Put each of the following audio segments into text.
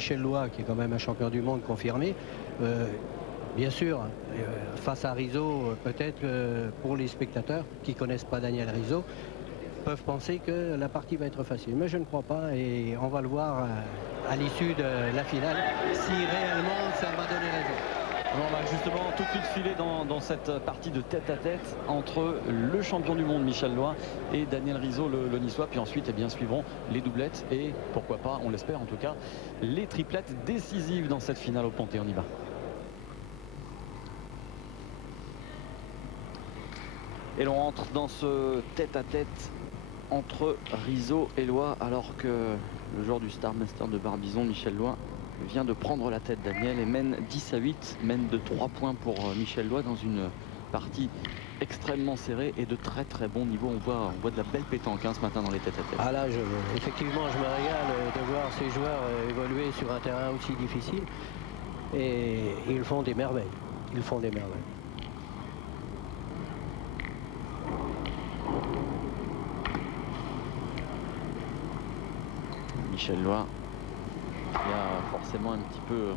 Michel Lois, qui est quand même un champion du monde confirmé, bien sûr, face à Rizzo, peut-être pour les spectateurs qui ne connaissent pas Daniel Rizzo, peuvent penser que la partie va être facile. Mais je ne crois pas et on va le voir à l'issue de la finale si réellement ça va donner raison. On va justement tout de suite filer dans cette partie de tête-à-tête entre le champion du monde Michel Lois et Daniel Rizzo, le Niçois. Puis ensuite, eh bien, suivront les doublettes et pourquoi pas, on l'espère en tout cas, les triplettes décisives dans cette finale au Panthéon. On y va. Et l'on rentre dans ce tête-à-tête entre Rizzo et Lois, alors que le joueur du Star Master de Barbizon, Michel Lois, vient de prendre la tête, Daniel, et mène 10-8, mène de 3 points pour Michel Lois dans une partie extrêmement serrée et de très très bon niveau. On voit de la belle pétanque ce matin dans les tête-à-tête. Ah là, effectivement, je me régale de voir ces joueurs évoluer sur un terrain aussi difficile. Et ils font des merveilles. Ils font des merveilles. Michel Lois, qui a forcément un petit peu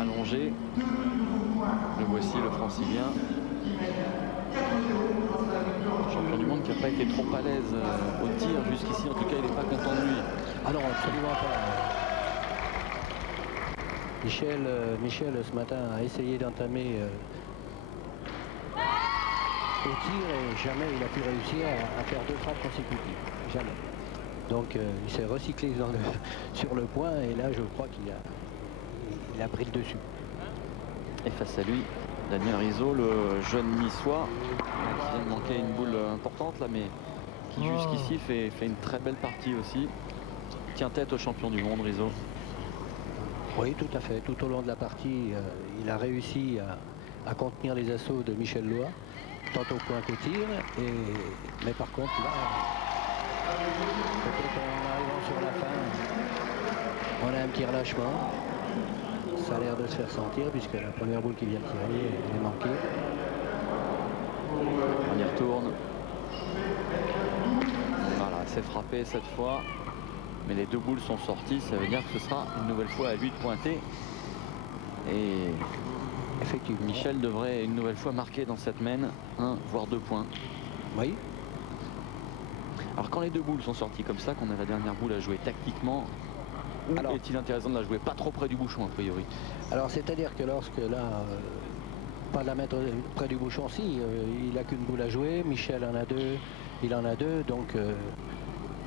allongé. Le voici, le francilien. Champion du monde qui n'a pas été trop à l'aise au tir jusqu'ici. En tout cas, il n'est pas content de lui. Ah non, absolument pas. Michel, ce matin, a essayé d'entamer au tir et jamais il a pu réussir à faire 2 frappes consécutives. Jamais. Donc il s'est recyclé sur le point et là je crois qu'il a pris le dessus. Et face à lui, Daniel Rizzo, le jeune Niçois, qui vient de manquer une boule importante là, mais qui jusqu'ici fait une très belle partie aussi. Tient tête au champion du monde, Rizzo. Oui, tout à fait. Tout au long de la partie, il a réussi à contenir les assauts de Michel Lois, tant au point qu'au tir. Mais par contre, là, peut-être en arrivant sur la fin, on a un petit relâchement. Ça a l'air de se faire sentir puisque la première boule qui vient de tirer, elle est manquée. On y retourne. Voilà, c'est frappé cette fois. Mais les 2 boules sont sorties, ça veut dire que ce sera une nouvelle fois à lui de pointer. Et effectivement, Michel devrait une nouvelle fois marquer dans cette mène 1 voire 2 points. Oui. Alors quand les 2 boules sont sorties comme ça, qu'on a la dernière boule à jouer tactiquement, est-il intéressant de la jouer pas trop près du bouchon a priori? Alors c'est-à-dire que lorsque là, pas de la mettre près du bouchon, si, il n'a qu'une boule à jouer, Michel en a 2, il en a 2, donc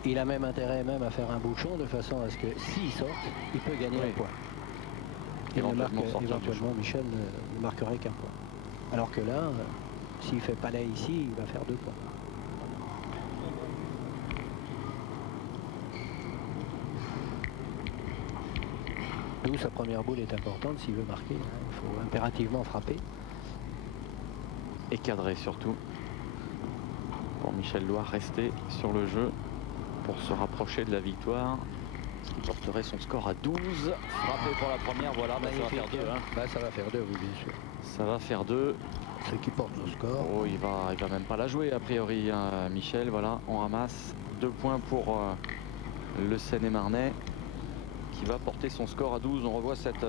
il a même intérêt même à faire un bouchon de façon à ce que s'il sort, il peut gagner un point. Éventuellement Michel ne marquerait qu'un point. Alors que là, s'il fait palais ici, il va faire 2 points. D'où sa première boule est importante s'il veut marquer. Il faut impérativement frapper. Et cadrer surtout. Pour Michel Lois, rester sur le jeu pour se rapprocher de la victoire. Il porterait son score à 12. Frappé pour la première, voilà, ça va faire 2. Ça va faire 2, oui, bien sûr. Ça va faire 2. C'est qui porte le score. Oh, il va même pas la jouer a priori, Michel. Voilà, on ramasse 2 points pour le Seine-et-Marnais, qui va porter son score à 12. On revoit cette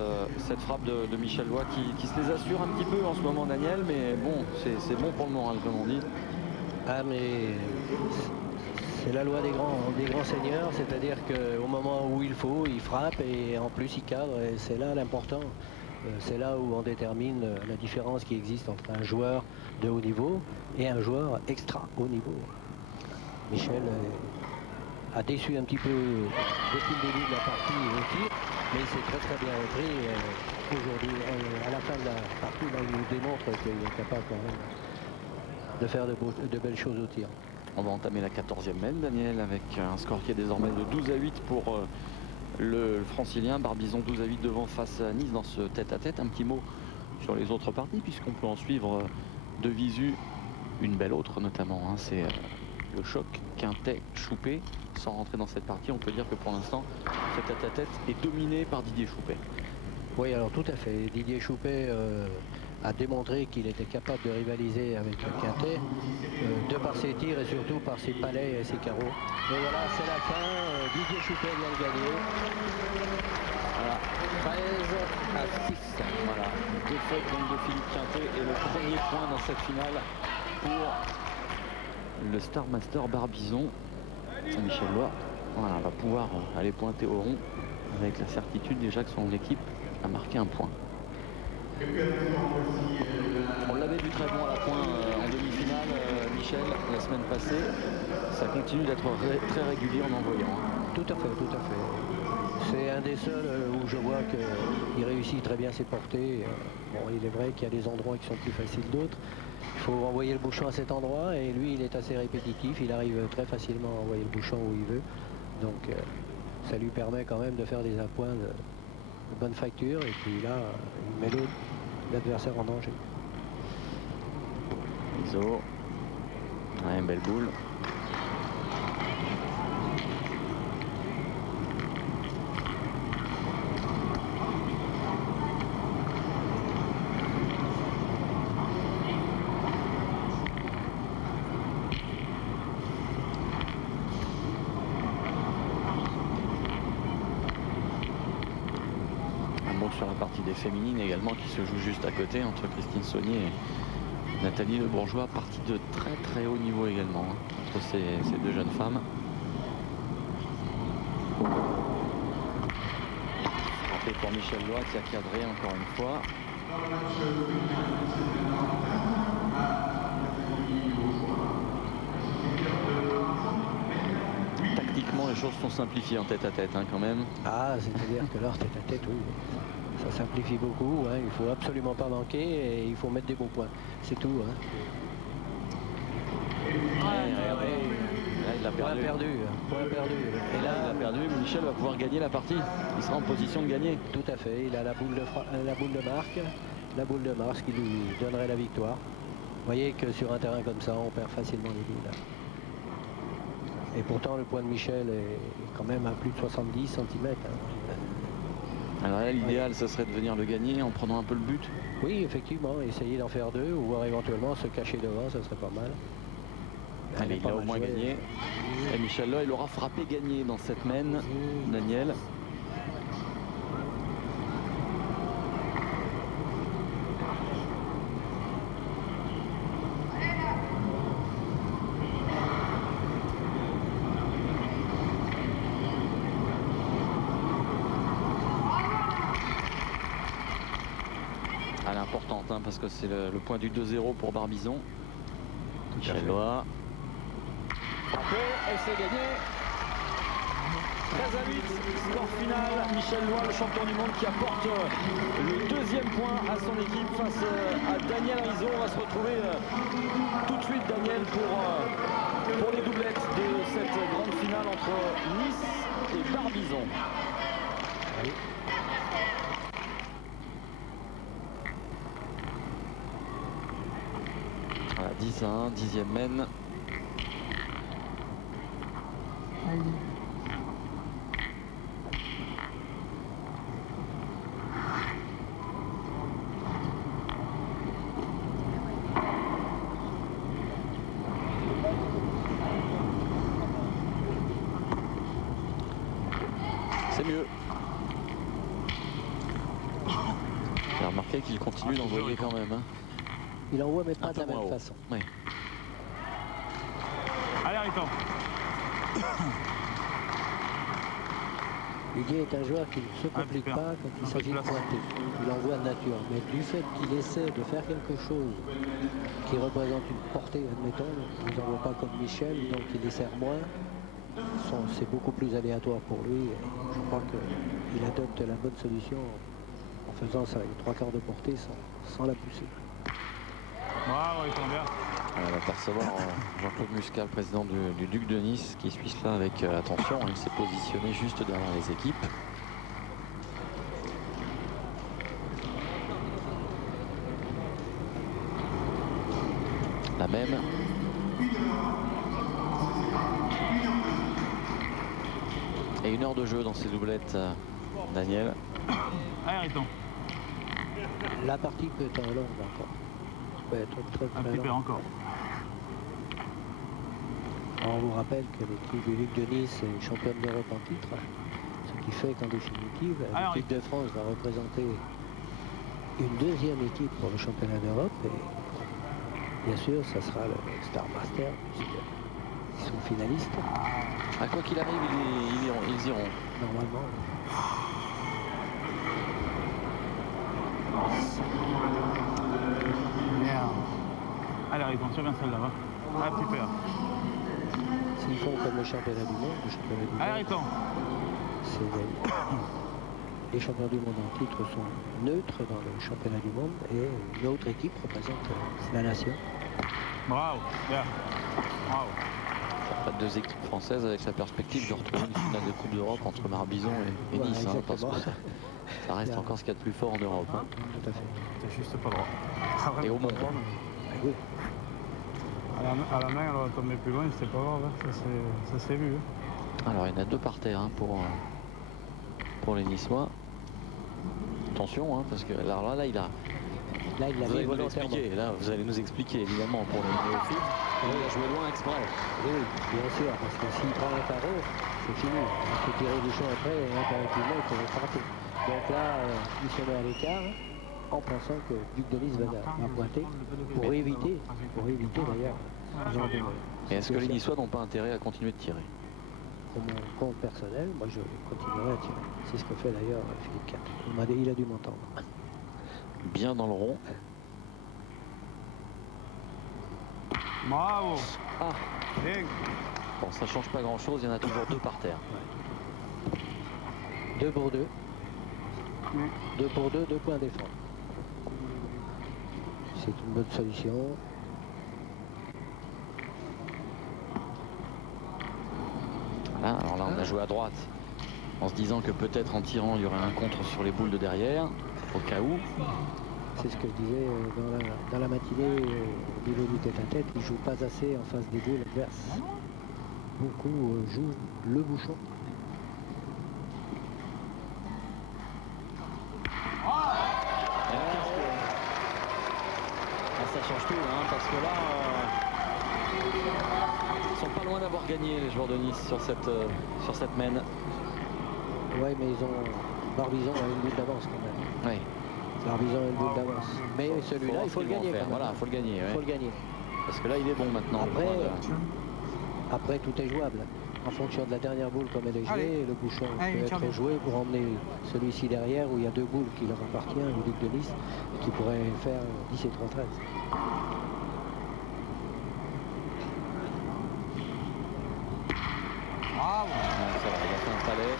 frappe de Michel Lois qui se les assure un petit peu en ce moment, Daniel, mais bon, c'est bon pour le moral, comme on dit. Ah, mais c'est la loi des grands seigneurs, c'est-à-dire qu'au moment où il faut, il frappe et en plus il cadre, et c'est là l'important. C'est là où on détermine la différence qui existe entre un joueur de haut niveau et un joueur extra haut niveau. Michel a déçu un petit peu depuis le début de la partie au tir, mais il s'est très bien repris aujourd'hui. À la fin de la partie, là, il nous démontre qu'il est capable quand même de faire de belles choses au tir. On va entamer la 14e mène, Daniel, avec un score qui est désormais de 12-8 pour le francilien. Barbizon 12-8 devant face à Nice dans ce tête-à-tête. Un petit mot sur les autres parties, puisqu'on peut en suivre de visu une belle autre notamment. C'est le choc Quintet-Choupé. Sans rentrer dans cette partie, on peut dire que pour l'instant, ce tête-à-tête est dominé par Didier Choupé. Oui, alors tout à fait. Didier Choupé a démontré qu'il était capable de rivaliser avec Quintet, de par ses tirs et surtout par ses palets et ses carreaux. Et voilà, c'est la fin. Didier Choupé vient de gagner. 7 donc de Philippe Quintet et le premier point dans cette finale pour le Star Master Barbizon. Michel Loy, voilà, va pouvoir aller pointer au rond avec la certitude déjà que son équipe a marqué un point. On l'avait vu très bon à la pointe en demi-finale, Michel, la semaine passée. Ça continue d'être très régulier en envoyant. Tout à fait, tout à fait. C'est un des seuls où je vois qu'il réussit très bien ses portées. Bon, il est vrai qu'il y a des endroits qui sont plus faciles d'autres. Il faut envoyer le bouchon à cet endroit et lui, il est assez répétitif. Il arrive très facilement à envoyer le bouchon où il veut. Donc, ça lui permet quand même de faire des appoints de bonne facture. Et puis là, il met l'adversaire en danger. Iso. Ouais, belle boule. Sur la partie des féminines également qui se joue juste à côté entre Christine Saunier et Nathalie Le Bourgeois, partie de très très haut niveau également entre ces deux jeunes femmes. Frappé pour Michel Loy qui a cadré encore une fois. Tactiquement les choses sont simplifiées en tête-à-tête quand même. Ah, c'est-à-dire que leur tête-à-tête, oui. Ça simplifie beaucoup, hein. Il faut absolument pas manquer et il faut mettre des bons points. C'est tout. Hein. Là, il a perdu. Point perdu. Et là, il a perdu. Michel va pouvoir gagner la partie. Il sera en position de gagner. Tout à fait. Il a la boule de marque. La boule de marque qui lui donnerait la victoire. Vous voyez que sur un terrain comme ça, on perd facilement les boules. Et pourtant, le point de Michel est quand même à plus de 70 cm. Alors là, l'idéal, ce serait de venir le gagner en prenant un peu le but. Oui, effectivement, essayer d'en faire deux, ou voir éventuellement se cacher devant, ça serait pas mal. Allez, il a au moins gagné. Et Michel Loy, il aura frappé gagné dans cette mène, Daniel. Elle est importante parce que c'est le point du 2-0 pour Barbizon. Michel Loy. Frappé et c'est gagné. 13-8, score final. Michel Loy, le champion du monde qui apporte le deuxième point à son équipe face à Daniel Rizo. On va se retrouver tout de suite, Daniel, pour les doublettes de cette grande finale entre Nice et Barbizon. Oui. Voilà, 10-1, 10e mène. C'est mieux. J'ai remarqué qu'il continue d'envoyer quand même. Il envoie, mais pas de la même façon. Oui. Allez, Ariton. Huguet est un joueur qui ne se complique pas quand il s'agit de pointer. Il envoie de nature. Mais du fait qu'il essaie de faire quelque chose qui représente une portée, admettons, il ne envoie pas comme Michel, donc il les sert moins. C'est beaucoup plus aléatoire pour lui. Je crois qu'il adopte la bonne solution en faisant ça, les 3/4 de portée sans la pousser. Ouais, ils sont bien. On va percevoir Jean-Claude Muscal, président du Duc de Nice, qui suit cela avec attention. Il s'est positionné juste derrière les équipes. La même. Et 1 heure de jeu dans ces doublettes, Daniel. Allez, Ariton. La partie peut être longue encore. Peut être très Un petit peu longue. encore. On vous rappelle que l'équipe du Duc de Nice est championne d'Europe en titre, ce qui fait qu'en définitive, l'équipe de France va représenter une deuxième équipe pour le championnat d'Europe. Et bien sûr, ça sera le Star Master, puisqu'ils sont finalistes. Ah, quoi qu'il arrive, ils iront. Normalement. Merde. Allez, Ayrton, tiens bien celle-là, va. Ah, super. S'ils font comme le championnat du monde, Allez, Ayrton. c'est les champions du monde en titre sont neutres dans le championnat du monde et une autre équipe représente la nation. Bravo, bien. Bravo. Pas deux équipes françaises avec la perspective de retrouver une finale de Coupe d'Europe entre Barbizon et Voilà, Nice, hein, parce que exactement. ça reste encore ce qu'il y a de plus fort en Europe. Hein. Tout à fait. T'as juste pas droit. Et au monde. Oui. À la main, elle va tomber plus loin, c'était pas grave, hein. Ça s'est vu. Hein. Alors il y en a deux par terre hein, pour les Niçois. Attention, hein, parce que alors là il a. Là, il l'a Vous mis allez, nous volontairement. expliquer, là, vous allez nous expliquer évidemment pour les néophytes. Il a joué loin exprès. Oui, bien sûr, parce que s'il prend un carreau, c'est fini. Il faut tirer du champ après et impérativement, il faut le frapper. Donc là, il se met à l'écart en pensant que Duc de Nice va pointer pour éviter d'ailleurs ce genre de. Et est-ce que les Niçois n'ont pas intérêt à continuer de tirer? Pour mon compte personnel, moi je continuerai à tirer. C'est ce que fait d'ailleurs Philippe Quintet. Il a dû m'entendre. Bien dans le rond. Bravo. Ah, Bien. bon, ça change pas grand chose, il y en a toujours deux par terre. 2 pour 2. 2 pour 2, 2 points défense. C'est une bonne solution. Voilà, alors là on a joué à droite en se disant que peut-être en tirant il y aurait un contre sur les boules de derrière, au cas où. C'est ce que je disais dans la matinée au niveau du tête-à-tête. Ils ne jouent pas assez en face des boules adverses. Beaucoup jouent le bouchon. Ça change tout, hein, parce que là, ils sont pas loin d'avoir gagné les joueurs de Nice sur cette mène. Oui, mais ils ont. Barbizon a une boule d'avance quand même. Oui. Barbizon a une boule d'avance. Mais celui-là, il faut le gagner. Quand même. Voilà, il faut le gagner. Il faut le gagner. Parce que là, il est bon maintenant. Après, tout est jouable. En fonction de la dernière boule, comme elle est jouée, le bouchon peut être joué pour emmener celui-ci derrière où il y a deux boules qui leur appartient, le Duc de Nice, et qui pourrait faire 10 et 3-13. Bravo. Ça va, il a fait un palais.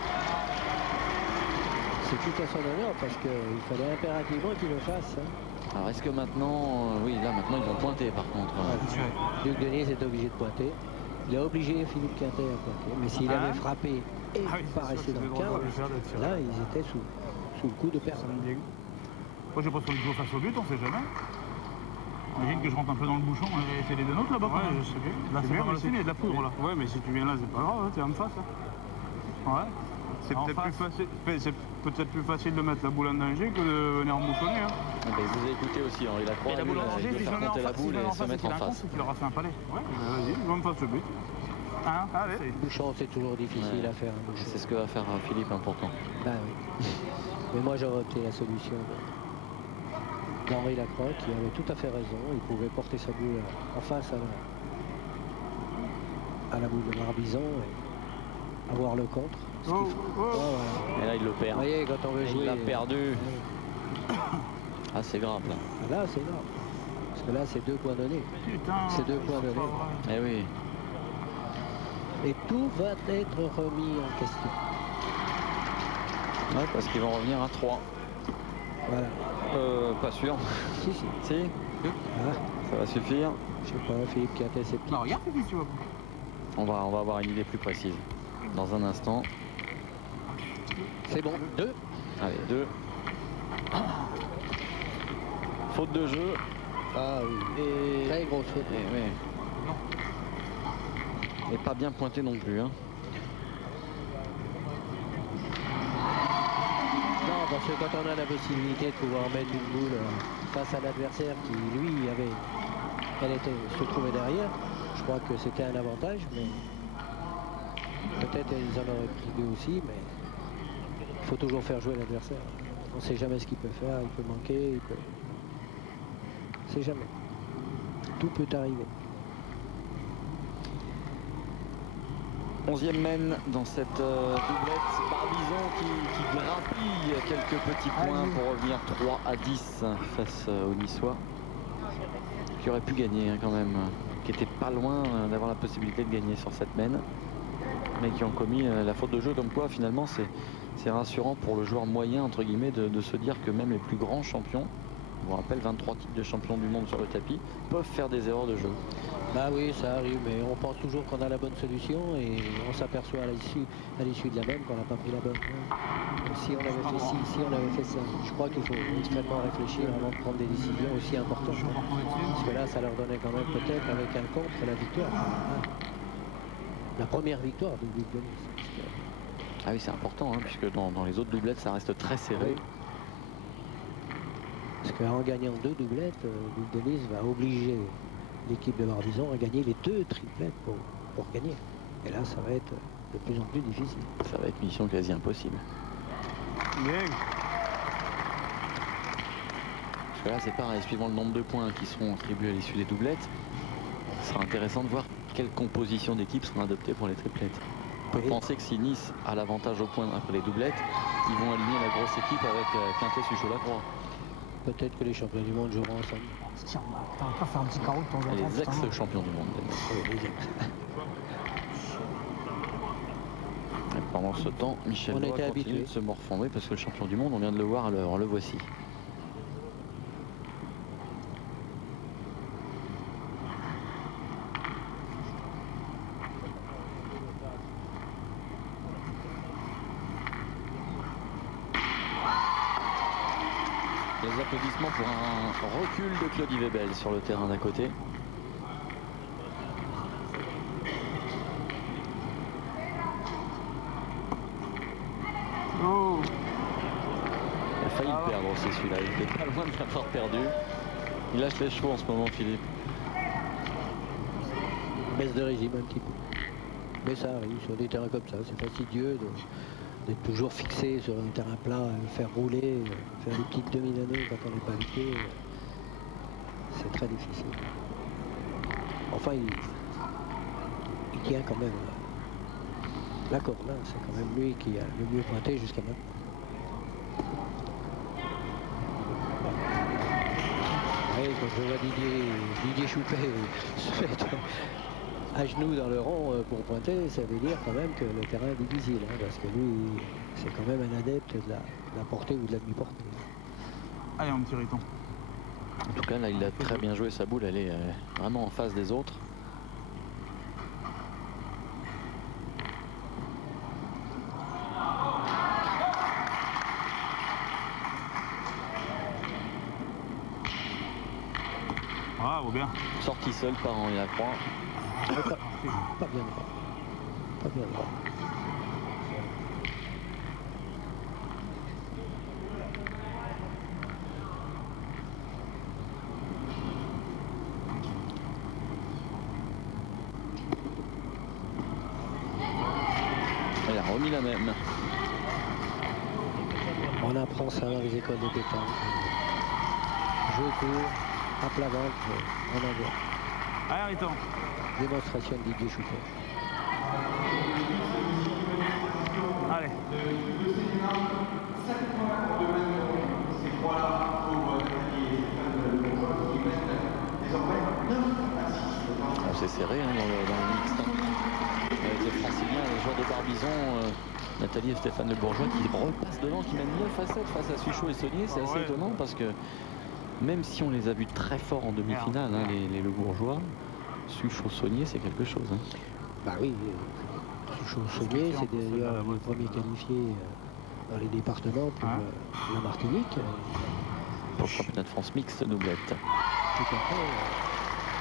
C'est tout à son honneur parce qu'il fallait impérativement qu'il le fasse. Hein. Alors est-ce que maintenant, oui, là maintenant ils vont pointer par contre. Duc de Nice est obligé de pointer. Il a obligé Philippe Quintet à pointer. Mais s'il avait frappé et pas resté dans le cadre, là ils étaient sous le coup de perdre. Moi j'ai pas sur le jouer face au but, on sait jamais. Imagine que je rentre un peu dans le bouchon, c'est les deux nôtres là-bas. Ouais, je sais bien. Là c'est pas mal aussi, mais il y a de la poudre là. Ouais, mais si tu viens là, c'est pas grave, hein, t'es en face. Hein. Ouais. C'est peut-être plus facile de mettre la boule en danger que de venir embouchonner. Hein. Ben, vous avez écouté aussi Henri Lacroix, la boule en danger, il veut faire compter la boule et se mettre en face. Tu leur as fait un palais. Ouais, vas-y, va me face au but. Hein, allez. Bouchon, c'est toujours difficile à faire. C'est ce que va faire Philippe, important. Ben oui. Mais moi j'aurais opté la solution d'Henri Lacroix qui avait tout à fait raison. Il pouvait porter sa boule en face à la boule de Barbizon et avoir le contre. Voilà. Et là il le perd. Vous voyez, quand on veut jouer. Il l'a perdu. Ah c'est grave là. Là c'est grave. Parce que là c'est 2 points donnés. C'est 2 points donnés. Eh oui. Et tout va être remis en question. Ouais, parce qu'ils vont revenir à 3. Voilà. Pas sûr. Si. Si. Ah, Ça va suffire. je sais pas, Philippe Quintet c'est petit. Non, regarde ce que tu vois. On va avoir une idée plus précise. Dans un instant. C'est bon, 2. Allez, 2. Faute de jeu. Ah oui. Et... Très grosse faute. Et pas bien pointé non plus. Hein. Non, parce que quand on a la possibilité de pouvoir mettre une boule face à l'adversaire qui, lui, se trouvait derrière, je crois que c'était un avantage, mais peut-être ils en auraient pris deux aussi, mais il faut toujours faire jouer l'adversaire. On ne sait jamais ce qu'il peut faire, il peut manquer, il peut... On ne sait jamais. Tout peut arriver. 11e mène dans cette doublette. Barbizon qui grappille quelques petits points pour revenir 3-10 face aux Niçois. Qui aurait pu gagner quand même. Qui était pas loin d'avoir la possibilité de gagner sur cette mène. Mais qui ont commis la faute de jeu. Comme quoi finalement c'est rassurant pour le joueur moyen entre guillemets de se dire que même les plus grands champions, on vous rappelle 23 titres de champion du monde sur le tapis, peuvent faire des erreurs de jeu. Bah oui, ça arrive, mais on pense toujours qu'on a la bonne solution et on s'aperçoit à l'issue de la même qu'on n'a pas pris la bonne. Si on avait fait ci, si on avait fait ça. Je crois qu'il faut extrêmement réfléchir avant de prendre des décisions aussi importantes. Parce que là, ça leur donnait quand même peut-être avec un contre la victoire. La première victoire de Louis de Nice. Ah oui, c'est important, hein, puisque dans les autres doublettes, ça reste très serré. Oui. Parce qu'en gagnant 2 doublettes, Louis de Nice va obliger l'équipe de Barbizon à gagner les 2 triplettes pour gagner. Et là, ça va être de plus en plus difficile. Ça va être mission quasi impossible. Bien. Parce que là, c'est pareil, suivant le nombre de points qui seront attribués à l'issue des doublettes, ce sera intéressant de voir quelle composition d'équipe sera adoptée pour les triplettes. On peut penser que si Nice a l'avantage au point après les doublettes, ils vont aligner la grosse équipe avec Quintet, Suchot, Lacroix. Peut-être que les champions du monde joueront ensemble. Tiens, on va pas faire un petit carreau de temps en temps. Les ex-champions du monde. Oui, les ex. Et pendant ce temps, Michel On Doigt était continue habitué de se morfondrer parce que le champion du monde, on vient de le voir à l'heure, le voici. Les applaudissements pour un recul de Claudie Webel sur le terrain d'à côté. Oh. Il a failli le perdre aussi celui-là, il était pas loin de l'avoir perdu. Il lâche les chevaux en ce moment, Philippe. Baisse de régime un petit peu. Mais ça arrive sur des terrains comme ça, c'est fastidieux d'être toujours fixé sur un terrain plat, faire rouler, faire des petites demi-années quand on n'est pas habitué. C'est très difficile. Enfin, il tient quand même la corde, hein. C'est quand même lui qui a le mieux pointé jusqu'à maintenant. Oui, quand je vois Didier Choupet se mettre à genoux dans le rond pour pointer, ça veut dire quand même que le terrain est difficile, hein, parce que lui, c'est quand même un adepte de la portée ou de la demi-portée. Allez, mon petit Riton. En tout cas, là, il a très bien joué sa boule, elle est vraiment en face des autres. Bravo, bien. Sorti seul par Henri Lacroix. Pas bien droit. Pas bien droit. Il a remis la même. On apprend ça dans les écoles de pétanque. Jeu court, à plat ventre, en avant. Allez, Riton. Démonstration de Didier Choupet. Allez. C'est serré hein, dans le mixte. Avec les Franciliens, les joueurs de Barbizon, Nathalie et Stéphane Le Bourgeois qui repassent devant, qui mènent 9 à 7 face à Suchot et Saunier. C'est assez étonnant parce que même si on les a vus très forts en demi-finale, hein, les Le Bourgeois, Suchot-Saunier, c'est quelque chose. Hein. Bah oui, Suchot-Saunier, c'est d'ailleurs le premier qualifié dans les départements pour la Martinique. Pour le championnat de France mixte doublette. Tout à fait.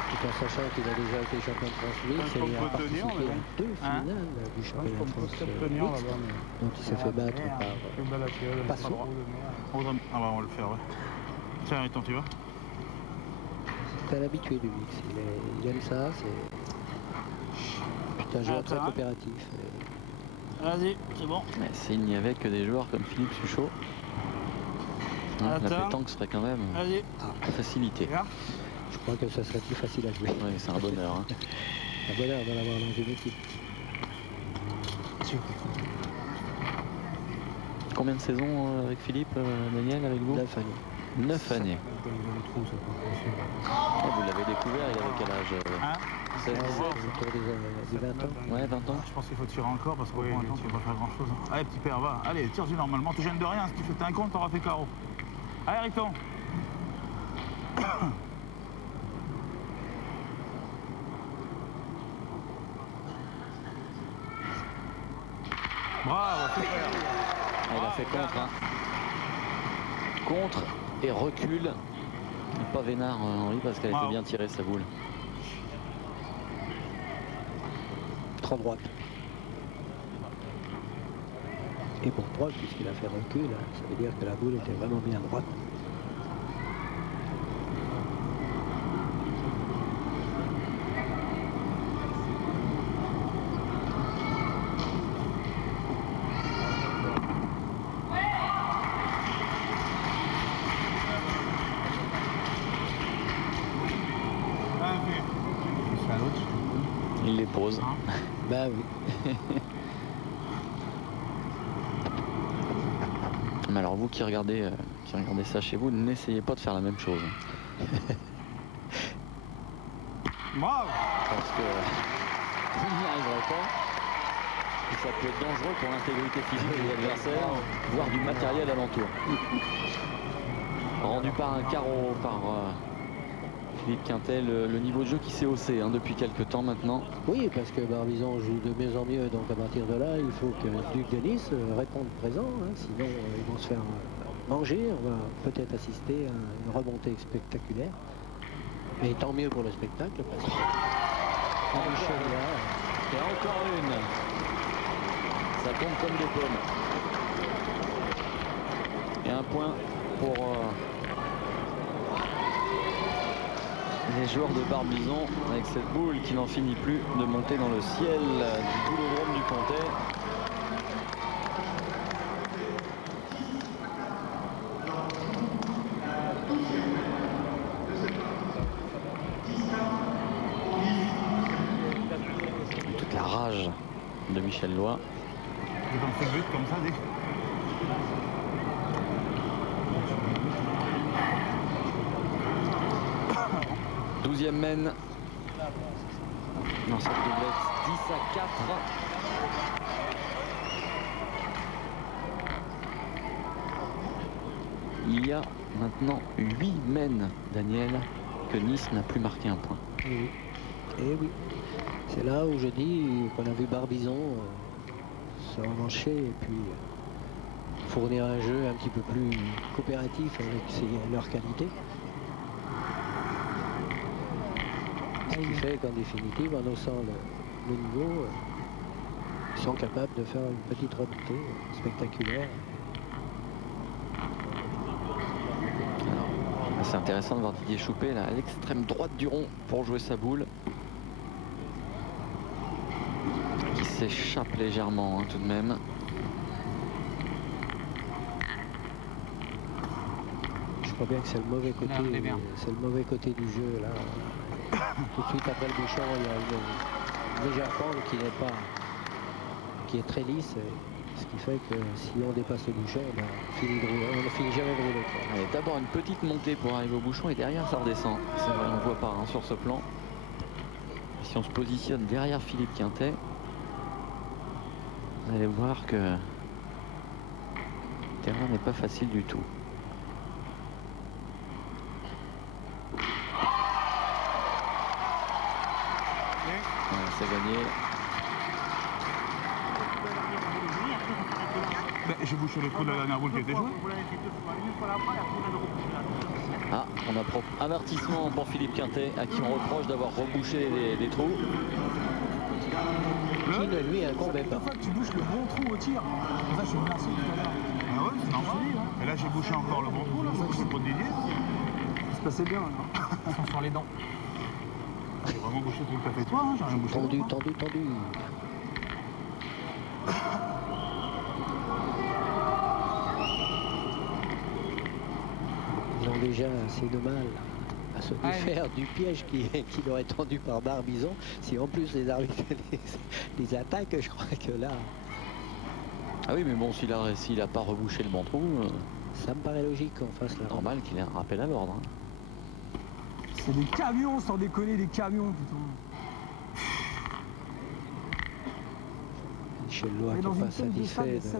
Tout en sachant qu'il a déjà été champion de France mixte et a participé à 2 finales du championnat de France mixte, dont il s'est fait battre par Passot. Ah bah on va le faire, ouais. Tiens, Riton, tu vas. C'est un habitué du mix, il aime ça, c'est un joueur très coopératif. Vas-y, c'est bon. S'il n'y avait que des joueurs comme Philippe Suchot, La pétanque serait quand même facilitée. Je crois que ça serait plus facile à jouer. Oui, c'est un bonheur. Hein. Un bonheur de l'avoir dans une équipe. Combien de saisons avec Philippe, Daniel, avec vous? 9 années. 9 années. Vous l'avez découvert, il avait quel âge? 16, 17, autour des 20 ans. Ouais, 20 ans. Je pense qu'il faut tirer encore parce que tu vas pas faire grand chose. Allez, petit père, va. Allez, tire-y normalement. Tu gênes de rien. Si tu fais un compte, t'auras fait carreau. Allez, Riton. Bravo, super. Il a fait contre. Hein. Contre et recule. Pas vénard, Henri, parce qu'elle était bien tirée, sa boule. Trop droite. Et pour droite, puisqu'il a fait recul, ça veut dire que la boule était vraiment bien droite. Il les pose. Bah oui. Mais alors vous qui regardez ça chez vous, n'essayez pas de faire la même chose. Bravo. Parce que vous n'y arriverez pas. Et ça peut être dangereux pour l'intégrité physique des adversaires, voire du matériel alentour. Rendu par un carreau par Philippe Quintet, le niveau de jeu qui s'est haussé depuis quelques temps maintenant. Oui, parce que Barbizon joue de mieux en mieux, donc à partir de là, il faut que Duc de Nice réponde présent, sinon ils vont se faire manger. On va peut-être assister à une remontée spectaculaire. Mais tant mieux pour le spectacle, parce que et encore une. Ça tombe comme des pommes. Et un point pour les joueurs de Barbizon avec cette boule qui n'en finit plus de monter dans le ciel du boulodrome du Comté. Toute la rage de Michel Loy. C'est comme ce but comme ça, dès que... Douzième mène. Dans cette doublette, 10-4. Il y a maintenant 8 mènes, Daniel, que Nice n'a plus marqué un point. oui. Et oui. C'est là où je dis qu'on a vu Barbizon se revancher et puis fournir un jeu un petit peu plus coopératif avec leurs qualités. Ce qui fait qu'en définitive, en haussant le niveau, ils sont capables de faire une petite remontée spectaculaire. C'est intéressant de voir Didier Choupé là, à l'extrême droite du rond pour jouer sa boule. Qui s'échappe légèrement tout de même. Je crois bien que c'est le mauvais côté, c'est le mauvais côté du jeu là. Tout de suite après le bouchon, il y a une légère pente qui est très lisse, ce qui fait que si on dépasse le bouchon, on ne finit jamais de rouler. D'abord une petite montée pour arriver au bouchon et derrière ça redescend. C'est vrai, on ne voit pas sur ce plan. Et si on se positionne derrière Philippe Quintet, vous allez voir que le terrain n'est pas facile du tout. C'est gagné. J'ai bouché le trou de la dernière boule qui était jouée. Ah, on a avertissement pour Philippe Quintet, à qui on reproche d'avoir rebouché des trous. Qui ne lui incombait pas. Tu bouches le bon trou au tir. Ça, je suis menacé tout à l'heure. Ah ouais, c'est normal. Et là, j'ai bouché encore le bon trou, là, c'est pour Didier. Ça se passait bien, là. Ils sont sur les dents. J'ai vraiment bouché tout le café, toi, j'ai rien bouché. Tendu. Ils ont déjà assez de mal à se défaire du piège qui leur est tendu par Barbizon. Si en plus les arbitres les attaquent, je crois que là... Ah oui, mais bon, s'il a pas rebouché le bon trou, ça me paraît logique qu'on fasse la... normal qu'il ait un rappel à l'ordre. Hein. C'est des camions, sans déconner, des camions, putain. Michel Lois qui n'est pas satisfait de ce tir,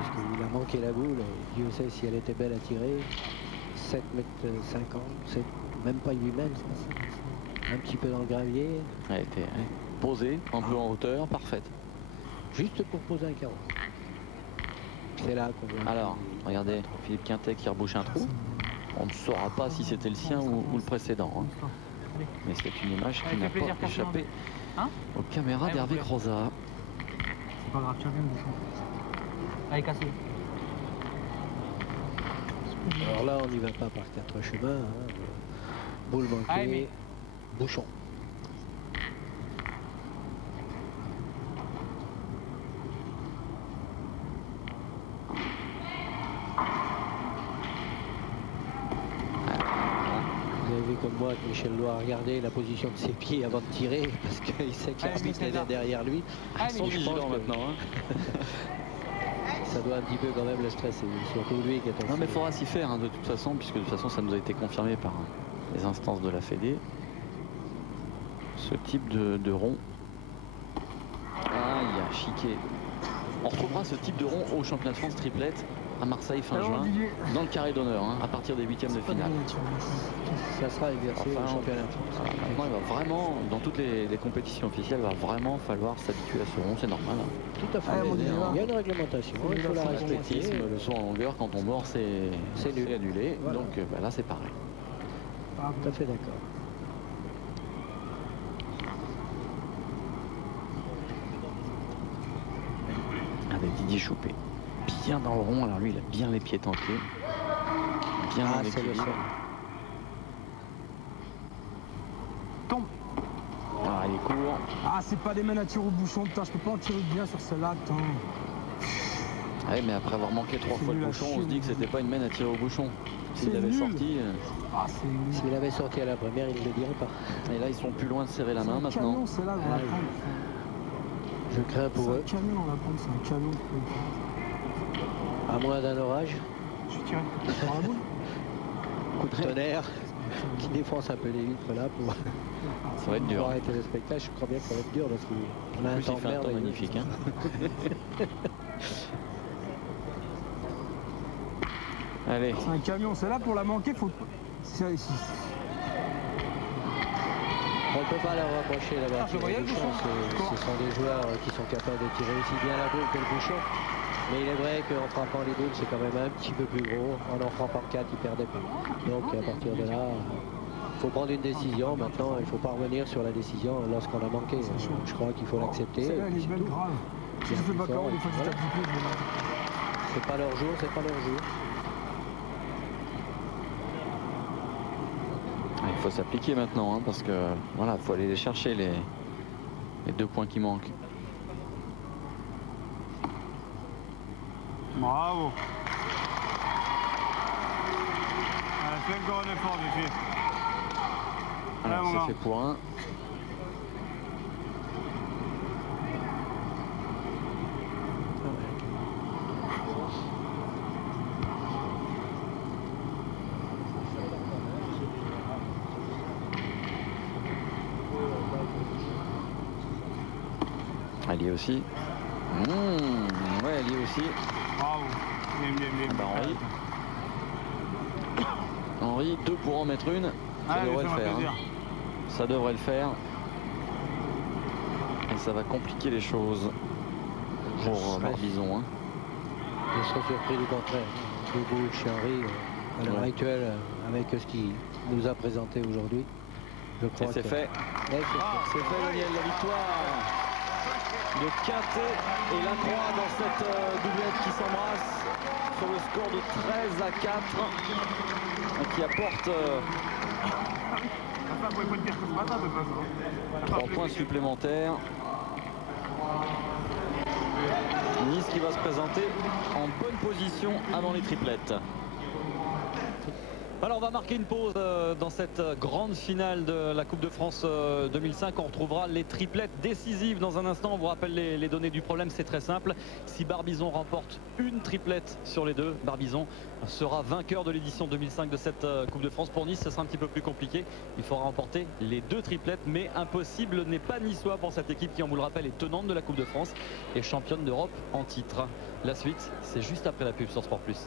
puisqu'il a manqué la boule. Dieu sait si elle était belle à tirer. 7,50 m, même pas 8 mètres. Un petit peu dans le gravier. Elle était posée, un peu en hauteur, parfaite. Juste pour poser un carreau. C'est là qu'on voit. Alors, regardez, Philippe Quintet qui rebouche un trou. On ne saura pas si c'était le sien ou le précédent. Hein. Mais c'est une image qui n'a pas échappé aux caméras d'Hervé Crozat. C'est pas grave, tu reviens de bouchon. Allez, cassez. Alors là, on n'y va pas par 4 chemins. Hein. Boule manquée, bouchon. Vous avez vu comme moi que Michel Lois a regardé la position de ses pieds avant de tirer parce qu'il sait que l'arbitre est derrière lui. Ils sont vigilants maintenant. Hein. Ça doit un petit peu quand même le stresser, surtout lui qui est Non mais il faudra s'y faire hein, de toute façon, puisque de toute façon ça nous a été confirmé par les instances de la Fédé. Ce type de rond. Ah, il y a chiqué. On retrouvera ce type de rond au championnat de France triplette à Marseille fin juin, dans le carré d'honneur, hein, à partir des 8e de finale. Ça sera exercé au championnat de France. Maintenant, il va vraiment, dans toutes les compétitions officielles, il va vraiment falloir s'habituer à ce rond, c'est normal. Hein. Tout à fait. Il y a une réglementation, il faut la respecter. Le saut en longueur, quand on mord, c'est annulé. Voilà. Donc là, c'est pareil. Tout à fait d'accord. Avec Didier Choupé. Bien dans le rond, alors lui il a bien les pieds tankés. Bien dans l'équilibre. Tombe. Ah, il est court. Ah, c'est pas des mains à tirer au bouchon, putain, je peux pas en tirer bien sur celle-là, putain. Ouais, mais après avoir manqué 3 fois le bouchon, on se dit que c'était pas une main à tirer au bouchon. S'il avait sorti. Ah, s'il avait sorti à la première, il ne le dirait pas. Et là, ils sont plus loin de serrer la main maintenant. Camion, c'est là, on va prendre. Je crains pour eux. C'est un camion, on va prendre, c'est un camion. À moins d'un orage. Je tiré par la boule. Coup de tonnerre qui défonce un peu les vitres là pour ça va être dur. Arrêter le spectacle. Je crois bien que ça va être dur parce qu'on a un temps de merde. Magnifique. Hein. Allez. C'est un camion, c'est là pour la manquer, faut. On ne peut pas leur reprocher d'avoir tiré le bouchon. Ce sont des joueurs qui sont capables de tirer aussi bien la boule que le bouchon. Mais il est vrai qu'en frappant les boules, c'est quand même un petit peu plus gros. En frappant 4, ils perdaient pas. Donc à partir de là, il faut prendre une décision. Maintenant, il ne faut pas revenir sur la décision lorsqu'on a manqué. Je crois qu'il faut l'accepter. C'est pas leur jour, c'est pas leur jour. Il faut s'appliquer maintenant, hein, parce que voilà, il faut aller les chercher les 2 points qui manquent. Bravo. Fais encore un effort, Gigi. Alors, c'est fait pour 1. Ali aussi. Ouais, Ali aussi. Bravo. Bien. Bah, Henri, 2 pour en mettre une. Ça devrait le faire. Hein. Ça devrait le faire. Et ça va compliquer les choses pour Barbizon. Hein. Je serais surpris du contraire. Debout chez Henri, à l'heure actuelle, avec ce qu'il nous a présenté aujourd'hui. Je crois que c'est fait. C'est fait, Daniel, la victoire de Quintet et Lacroix dans cette doublette qui s'embrasse sur le score de 13-4 qui apporte 3 points supplémentaires. Nice qui va se présenter en bonne position avant les triplettes. Alors on va marquer une pause dans cette grande finale de la Coupe de France 2005. On retrouvera les triplettes décisives dans un instant. On vous rappelle les données du problème, c'est très simple. Si Barbizon remporte une triplette sur les deux, Barbizon sera vainqueur de l'édition 2005 de cette Coupe de France. Pour Nice, ce sera un petit peu plus compliqué. Il faudra remporter les deux triplettes, mais impossible n'est pas niçois pour cette équipe qui, on vous le rappelle, est tenante de la Coupe de France et championne d'Europe en titre. La suite, c'est juste après la pub sur Sport Plus.